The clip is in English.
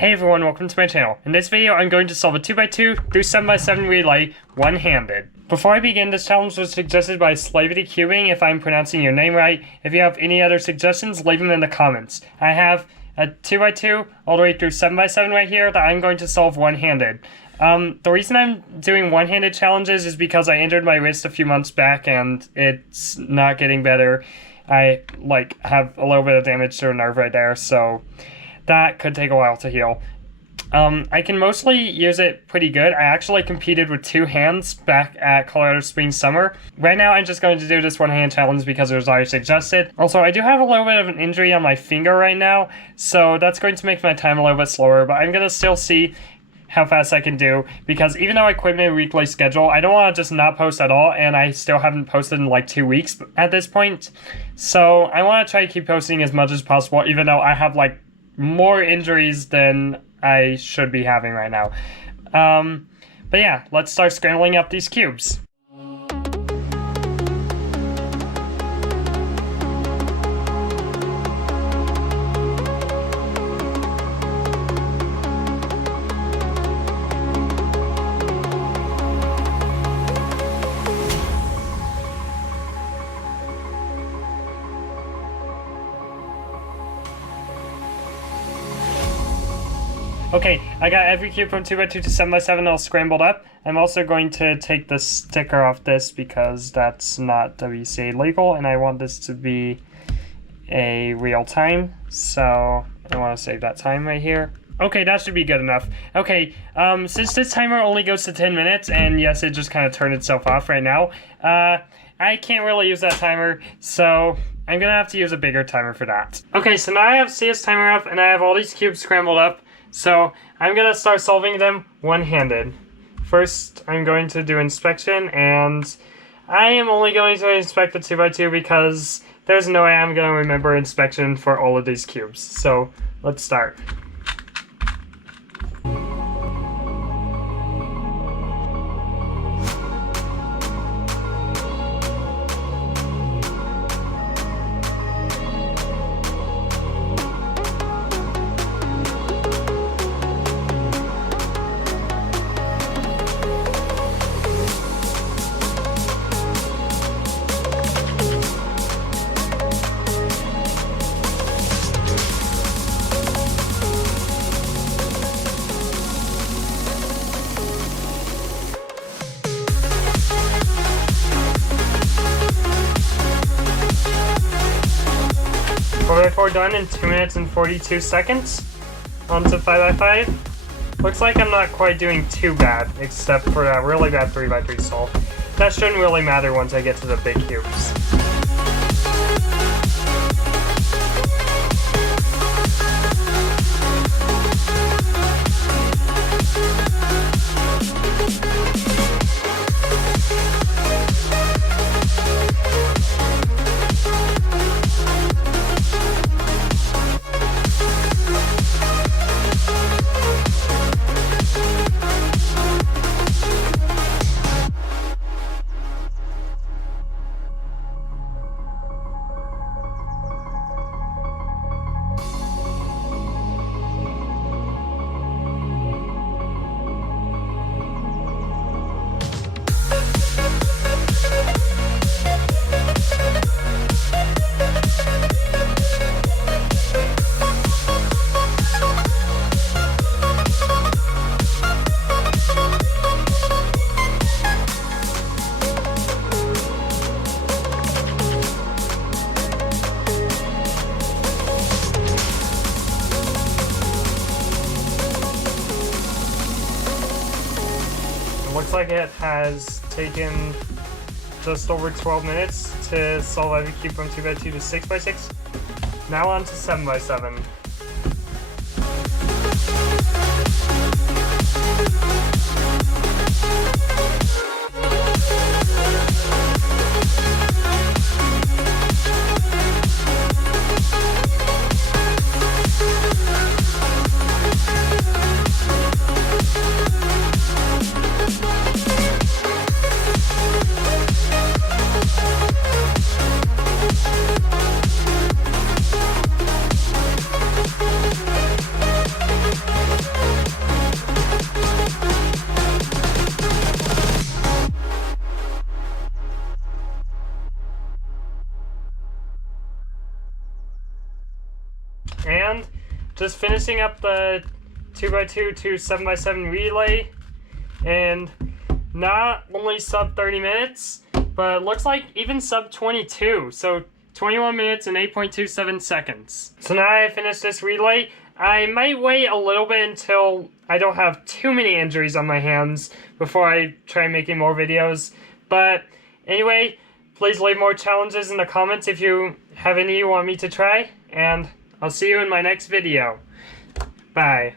Hey everyone, welcome to my channel. In this video, I'm going to solve a 2x2 through 7x7 relay one-handed. Before I begin, this challenge was suggested by Slavity Cubing, if I'm pronouncing your name right. If you have any other suggestions, leave them in the comments. I have a 2x2 all the way through 7x7 right here that I'm going to solve one-handed. The reason I'm doing one-handed challenges is because I injured my wrist a few months back and it's not getting better. I have a little bit of damage to a nerve right there, so that could take a while to heal. I can mostly use it pretty good. I actually competed with two hands back at Colorado Spring Summer. Right now, I'm just going to do this one-hand challenge because it was already suggested. Also, I do have a little bit of an injury on my finger right now, so that's going to make my time a little bit slower, but I'm going to still see how fast I can do, because even though I quit my weekly schedule, I don't want to just not post at all, and I still haven't posted in like 2 weeks at this point. So I want to try to keep posting as much as possible, even though I have like more injuries than I should be having right now. But yeah, let's start scrambling up these cubes. Okay, I got every cube from 2x2 to 7x7 all scrambled up. I'm also going to take the sticker off this because that's not WCA legal, and I want this to be a real time, so I want to save that time right here. Okay, that should be good enough. Okay, since this timer only goes to 10 minutes, and yes, it just kind of turned itself off right now, I can't really use that timer, so I'm gonna have to use a bigger timer for that. Okay, so now I have CS timer up, and I have all these cubes scrambled up. So I'm going to start solving them one-handed. First, I'm going to do inspection, and I am only going to inspect the 2x2 because there's no way I'm going to remember inspection for all of these cubes. So let's start. We're done in 2 minutes and 42 seconds. On to 5x5. Looks like I'm not quite doing too bad, except for that really bad 3x3 solve. That shouldn't really matter once I get to the big cubes. Looks like it has taken just over 12 minutes to solve every cube from 2x2 to 6x6. Now on to 7x7. And just finishing up the 2x2 to 7x7 relay, and not only sub 30 minutes, but it looks like even sub 22, so 21 minutes and 8.27 seconds. So now I finished this relay. I might wait a little bit until I don't have too many injuries on my hands before I try making more videos. But anyway, please leave more challenges in the comments if you have any you want me to try, and I'll see you in my next video. Bye.